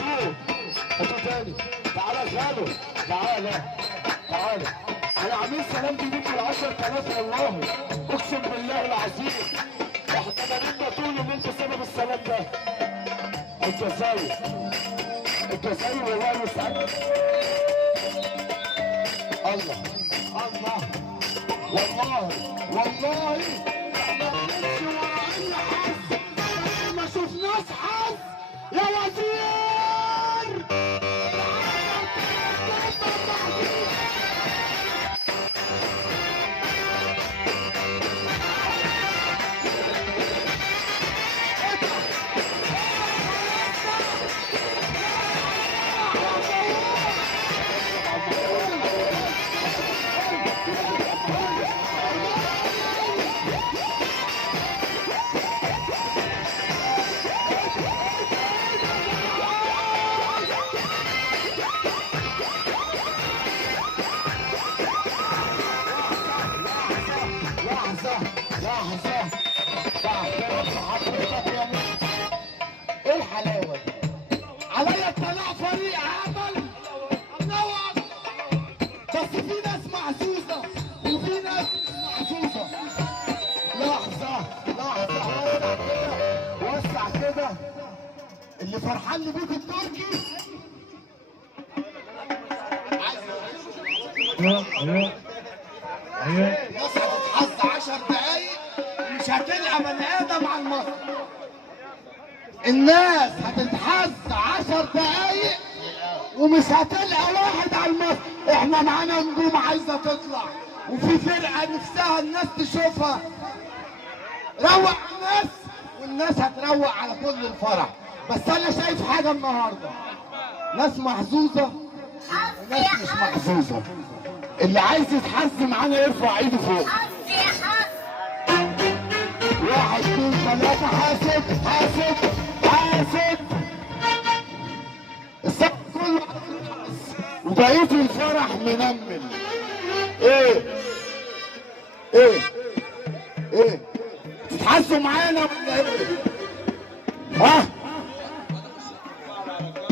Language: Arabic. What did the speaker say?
هاتوه هاتوه تاني. تعالى يا خالو، تعالى تعالى. احنا عاملين سلام جديد ب 10,000 والله، اقسم بالله العظيم. احنا بنبقى طول ان انت سبب السلام ده. الجزائر الجزائر والله يسعدك. الله الله والله والله احنا بنمشي ورا اي حظ، ما شفناش حظ يا وزير. لحظة بعترف حضرتك يا مصر. ايه الحلاوة دي؟ عليا اطلاع فريق عمل منور، بس في ناس محظوظة وفي ناس مش محظوظة. لحظة لحظة، وسع كده اللي فرحان لي بيك التركي. مصر هتتحظ 10 دقايق مش هتلقى بني ادم على المصر. الناس هتتحظ 10 دقايق ومش هتلقى واحد على المصر. احنا معانا نجوم عايزه تطلع، وفي فرقه نفسها الناس تشوفها. روق الناس والناس هتروق على كل الفرح. بس انا شايف حاجه النهارده، ناس محظوظه وناس مش محظوظه. اللي عايز يتحظ معانا يرفع ايده فوق. 1 2 3 حاسب حاسب حاسب. الصف كله وبقيت الفرح منمل. ايه ايه ايه تتحسوا معانا ولا ايه؟ ها